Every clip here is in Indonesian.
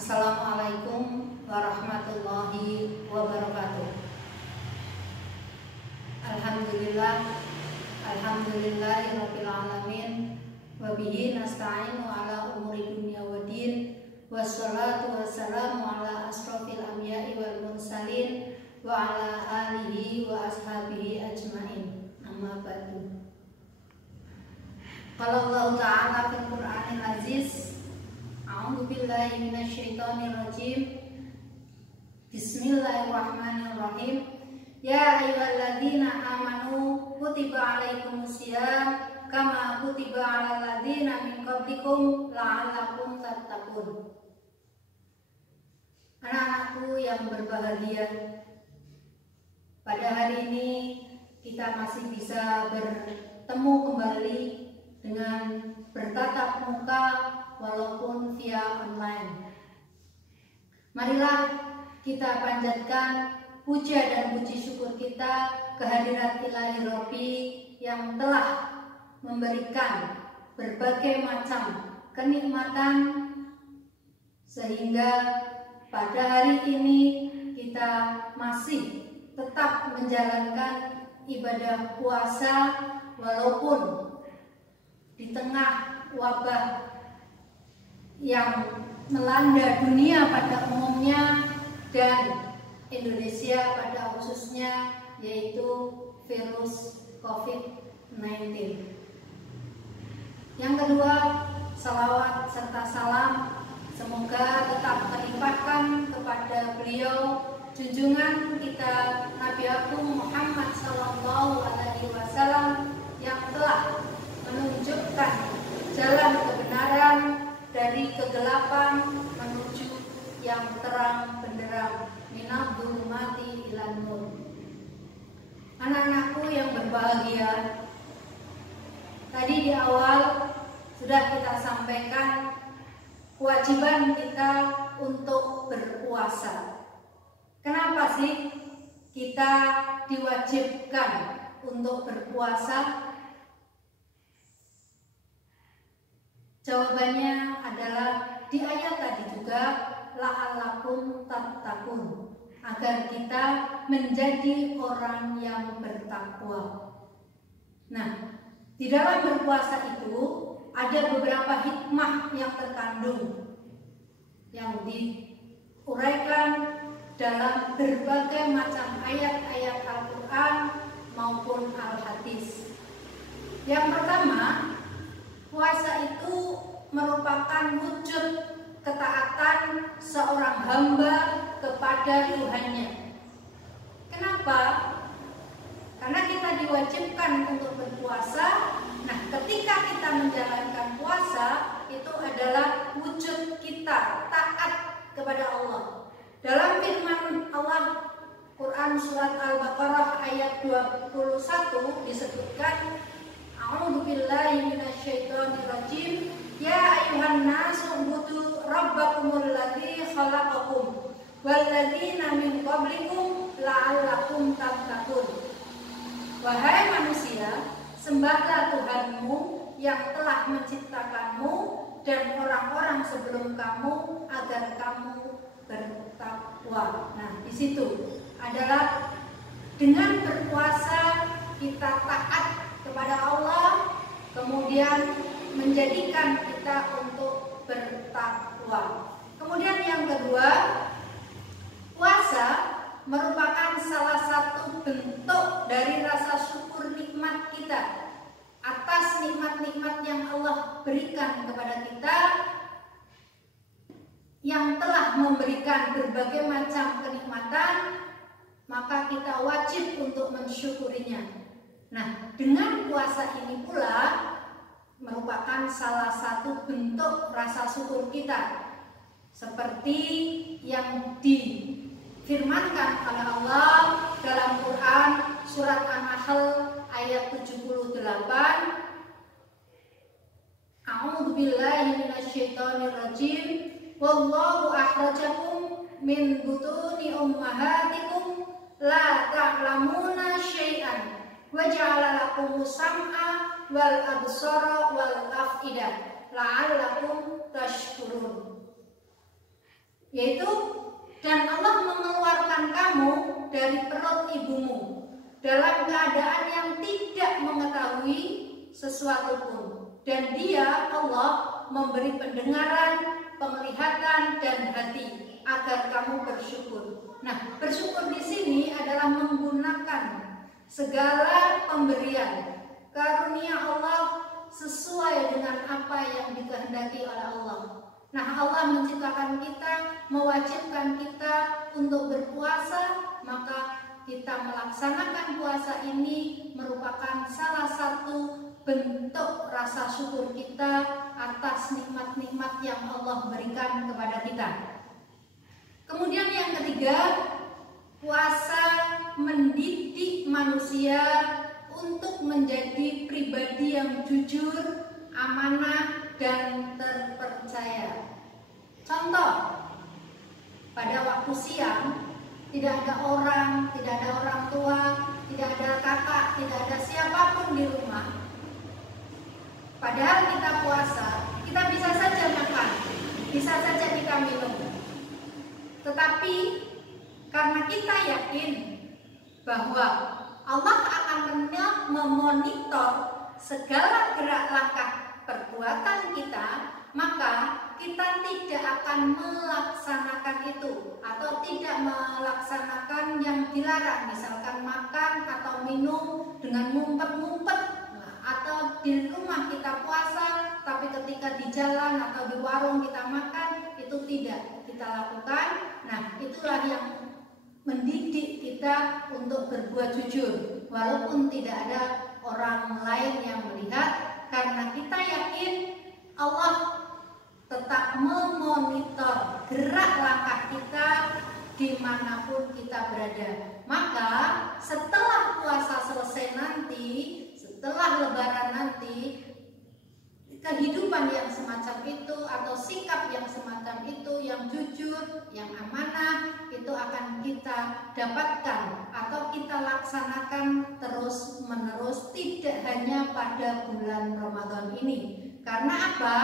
Assalamualaikum warahmatullahi wabarakatuh. Alhamdulillahirabbil alamin wa bihi nasta'inu ala umuri dunya waddin wassalatu wassalamu ala asrofil anbiya'i wal mursalin wa ala alihi wa ashabihi ajmain. Amma ba'du. Qala Allah Ta'ala fil Qur'anil Aziz, a'udzu billahi minasyaitonir rajim. Bismillahirrahmanirrahim. Ya ayyuhalladzina amanu kutiba alaikumusiyam kama kutiba alal ladzina min qablikum la'allakum tattaqun. Anak-anakku yang berbahagia, pada hari ini kita masih bisa bertemu kembali dengan bertatap muka walaupun via online. Marilah kita panjatkan puja dan puji syukur kita kehadirat Ilahi Robbi yang telah memberikan berbagai macam kenikmatan sehingga pada hari ini kita masih tetap menjalankan ibadah puasa walaupun di tengah wabah yang melanda dunia pada umumnya dan Indonesia pada khususnya, yaitu virus COVID-19. Yang kedua, salawat serta salam semoga tetap terlimpahkan kepada beliau junjungan kita Nabi Agung Muhammad SAW yang telah menunjukkan jalan kebenaran dari kegelapan menuju yang terang benderang, minal dzulumati ilan nur. Anak-anakku yang berbahagia, tadi di awal sudah kita sampaikan kewajiban kita untuk berpuasa. Kenapa sih kita diwajibkan untuk berpuasa? Jawabannya adalah di ayat tadi juga, la'allakum tattaqun, agar kita menjadi orang yang bertakwa. Nah, di dalam berpuasa itu ada beberapa hikmah yang terkandung yang diuraikan dalam berbagai macam ayat-ayat Al-Quran maupun Al-Hadis. Yang pertama, puasa itu merupakan wujud ketaatan seorang hamba kepada Tuhannya. Kenapa? Karena kita diwajibkan untuk berpuasa. Nah, ketika kita menjalankan puasa, itu adalah wujud kita taat kepada Allah. Dalam firman Allah Quran surat Al-Baqarah ayat 21 disebutkan, a'udzu billahi minasyaitonir rajim. Ya ayyuhan nasu ubudu rabbakumul ladzi khalaqakum wal ladzina min qablikum la'allakum tattaqun. Wahai manusia, sembahlah Tuhanmu yang telah menciptakanmu dan orang-orang sebelum kamu agar kamu bertakwa. Nah, di situ adalah dengan berpuasa kita taat kepada Allah, kemudian menjadikan kita untuk bertakwa. Kemudian yang kedua, puasa merupakan salah satu bentuk dari rasa syukur nikmat kita atas nikmat-nikmat yang Allah berikan kepada kita, yang telah memberikan berbagai macam kenikmatan, maka kita wajib untuk mensyukurinya. Nah, dengan puasa ini pula merupakan salah satu bentuk rasa syukur kita, seperti yang difirmankan oleh Allah dalam Quran surat An-Nahl ayat 78. A'udzu billahi minasyaitonir rajim. Wallahu akhrajakum min butuni ummahatikum la ta'lamuna syai'an wa ja'ala lakumus sam'a wal absara wal afidah la'allakum tashkurun. yaitu dan Allah mengeluarkan kamu dari perut ibumu dalam keadaan yang tidak mengetahui sesuatu pun, dan Dia Allah memberi pendengaran, penglihatan dan hati agar kamu bersyukur. Nah, bersyukur di sini adalah menggunakan segala pemberian karunia Allah sesuai dengan apa yang dikehendaki oleh Allah. Nah, Allah menciptakan kita, mewajibkan kita untuk berpuasa, maka kita melaksanakan puasa ini merupakan salah satu bentuk rasa syukur kita atas nikmat-nikmat yang Allah berikan kepada kita. Kemudian yang ketiga, puasa mendidik manusia untuk menjadi pribadi yang jujur, amanah, dan terpercaya. Contoh, pada waktu siang tidak ada orang tua, tidak ada kakak, tidak ada siapapun di rumah. Padahal kita puasa, kita bisa saja makan, bisa saja kita minum. Tetapi karena kita yakin bahwa Allah akan memonitor segala gerak langkah perbuatan kita, maka kita tidak akan melaksanakan itu atau tidak melaksanakan yang dilarang, misalkan makan atau minum dengan ngumpet-ngumpet. Atau di rumah kita puasa, tapi ketika di jalan atau di warung kita makan, itu tidak kita lakukan. Nah, itulah yang mendidik kita untuk berbuat jujur, walaupun tidak ada orang lain yang melihat, karena kita yakin Allah tetap memonitor gerak langkah kita dimanapun kita berada. Maka setelah puasa selesai nanti, setelah lebaran nanti, kehidupan yang semacam itu atau sikap yang semacam itu, yang jujur, yang amanah, itu akan kita dapatkan atau kita laksanakan terus menerus, tidak hanya pada bulan Ramadan ini. Karena apa?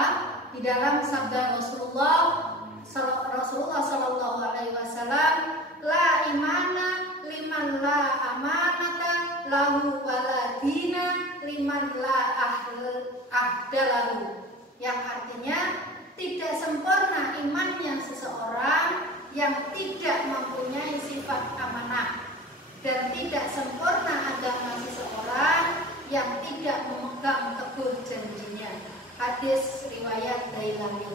Di dalam sabda Rasulullah Sallallahu Alaihi Wasallam, la imana liman la amanata lahu waladina liman la ahdalahu, yang artinya tidak sempurna imannya seseorang yang tidak mempunyai sifat amanah, dan tidak sempurna agama seseorang yang tidak memegang teguh janjinya. Hadis riwayat Dailami.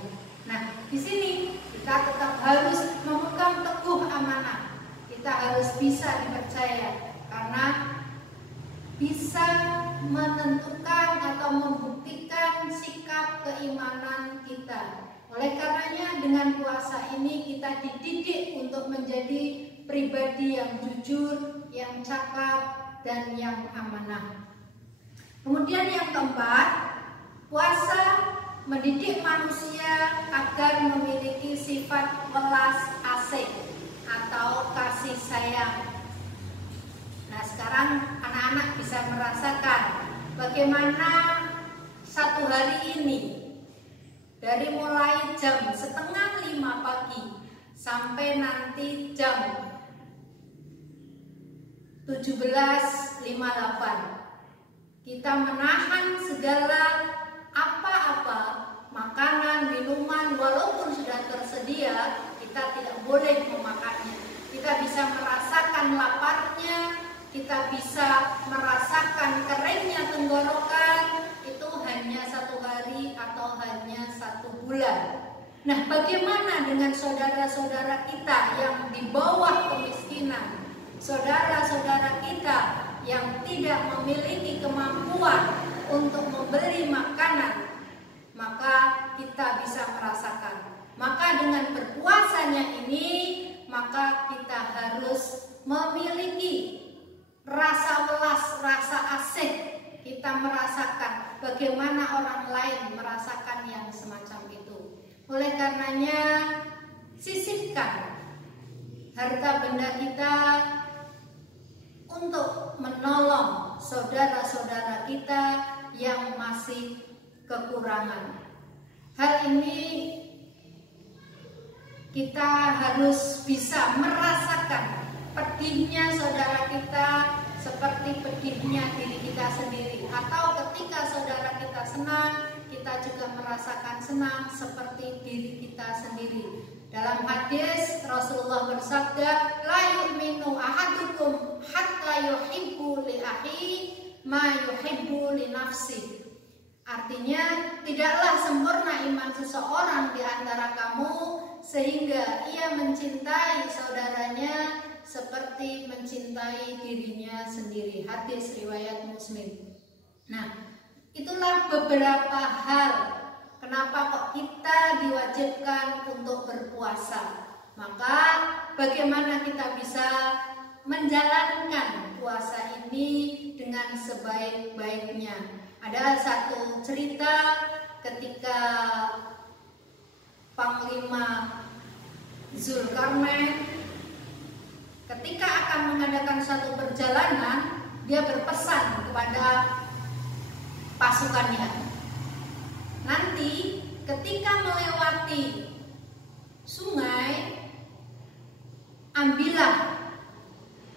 Nah, di sini kita tetap harus memegang teguh amanah. Kita harus bisa dipercaya, karena bisa menentukan atau membuktikan sikap keimanan kita. Oleh karenanya dengan puasa ini kita dididik untuk menjadi pribadi yang jujur, yang cakap, dan yang amanah. Kemudian yang keempat, puasa mendidik manusia agar memiliki sifat welas asih atau kasih sayang. Nah, sekarang anak-anak bisa merasakan bagaimana satu hari ini, dari mulai jam 4:30 pagi sampai nanti jam 17:58, kita menahan segala apa-apa makanan, minuman, walaupun sudah tersedia, kita tidak boleh memakannya. Kita bisa merasakan laparnya, kita bisa merasakan keringnya tenggorokan, itu hanya 1 hari atau hanya 1 bulan. Nah, bagaimana dengan saudara-saudara kita yang di bawah kemiskinan, saudara-saudara kita yang tidak memiliki kemampuan untuk membeli makanan? Maka kita bisa merasakan. Maka dengan berpuasanya ini, maka kita harus memiliki rasa welas, rasa asih. Kita merasakan bagaimana orang lain merasakan yang semacam itu. Oleh karenanya, sisihkan harta benda kita untuk menolong saudara-saudara kita yang masih kekurangan. Hal ini kita harus bisa merasakan pedihnya saudara kita seperti pedihnya diri kita sendiri. Atau ketika saudara kita senang, kita juga merasakan senang seperti diri kita sendiri. Dalam hadis Rasulullah bersabda, la yu'minu ahadukum hatta yuhibbu li akhihi ma yuhibbu li nafsihi. Artinya, tidaklah sempurna iman seseorang di antara kamu sehingga ia mencintai saudaranya seperti mencintai dirinya sendiri. Hadis riwayat Muslim. Nah, itulah beberapa hal kenapa kok kita diwajibkan untuk berpuasa. Maka bagaimana kita bisa menjalankan puasa ini dengan sebaik-baiknya. Ada satu cerita ketika Panglima Zulkarnain ketika akan mengadakan suatu perjalanan, dia berpesan kepada pasukannya, nanti ketika melewati sungai, ambillah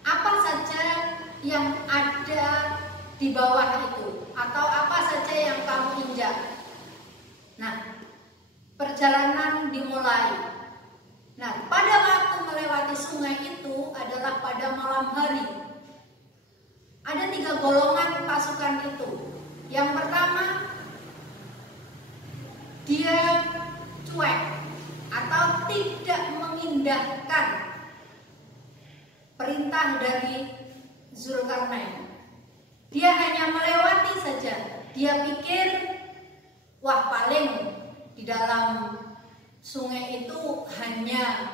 apa saja yang ada di bawah itu, atau apa saja yang kamu injak. Nah, perjalanan dimulai. Nah, pada waktu melewati sungai itu adalah pada malam hari. Ada 3 golongan pasukan itu. Yang pertama, dia cuek atau tidak mengindahkan perintah dari Zulkarnain. Dia hanya melewati saja. Dia pikir, wah paling di dalam sungai itu hanya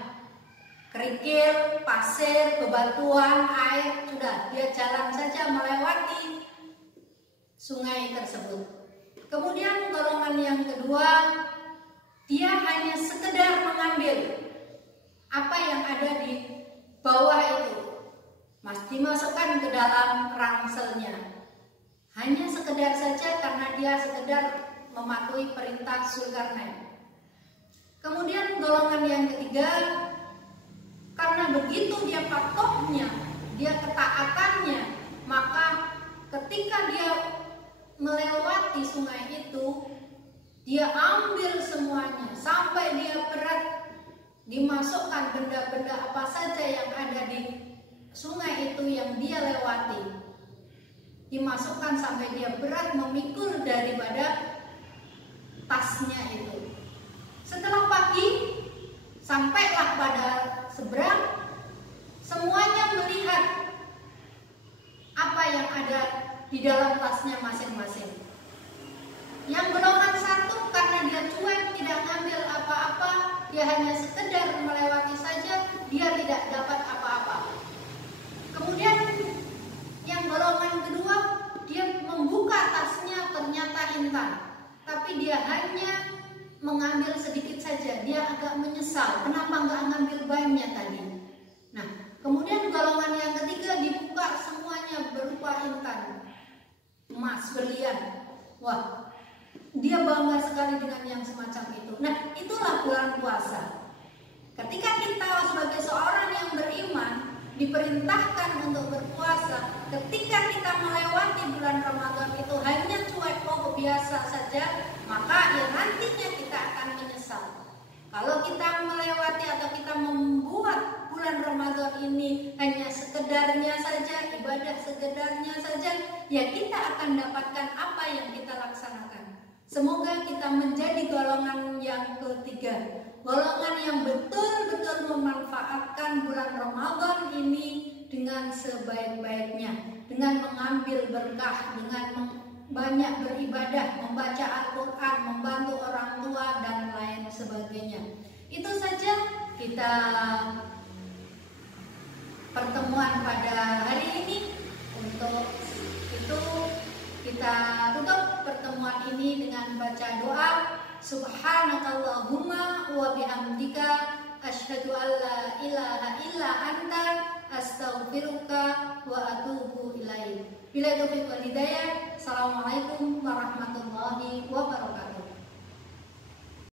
kerikil, pasir, bebatuan, air. Sudah, dia jalan saja melewati sungai tersebut. Kemudian golongan yang kedua, dia hanya sekedar mengambil apa yang ada di bawah itu, dimasukkan ke dalam rangselnya. Hanya sekedar saja karena dia sekedar mematuhi perintah Zulkarnain. Kemudian golongan yang ketiga, karena begitu dia patuhnya, dia ketaatannya, maka ketika dia melewati sungai itu, dia ambil semuanya sampai dia berat, dimasukkan benda-benda apa saja yang ada di sungai itu yang dia lewati, dimasukkan sampai dia berat memikul daripada tasnya itu. Setelah pagi, sampailah pada seberang, semuanya melihat apa yang ada di dalam tasnya masing-masing. Yang golongan satu karena dia cuek, tidak ngambil apa-apa, dia hanya sekedar melewati saja, dia tidak dapat apa-apa. Kemudian yang golongan kedua, dia membuka tasnya, ternyata intan, tapi dia hanya mengambil sedikit saja. Dia agak menyesal, kenapa nggak ngambil banyak tadi. Nah, kemudian golongan yang ketiga dibuka semuanya berupa intan, emas, berlian. Wah, dia bangga sekali dengan yang semacam itu. Nah, itulah bulan puasa. Ketika kita sebagai seorang yang beriman diperintahkan untuk berpuasa, ketika kita melewati bulan Ramadan itu hanya cuek, oh biasa saja, maka ya nantinya kita akan menyesal. Kalau kita melewati atau kita membuat bulan Ramadan ini hanya sekedarnya saja, ibadah sekedarnya saja, ya kita akan dapatkan apa yang kita laksanakan. Semoga kita menjadi golongan yang ketiga, golongan yang betul-betul memanfaatkan bulan Ramadan ini dengan sebaik-baiknya, dengan mengambil berkah, dengan banyak beribadah, membaca Al-Quran, membantu orang tua, dan lain sebagainya. Itu saja kita pertemuan pada hari ini. Untuk itu kita tutup pertemuan ini dengan baca doa. Subhanakallahumma wa bihamdika asyhadu an la ilaha illa anta astaghfiruka wa atubu ilaik. Bila taufiq wal hidayah. Assalamualaikum warahmatullahi wabarakatuh.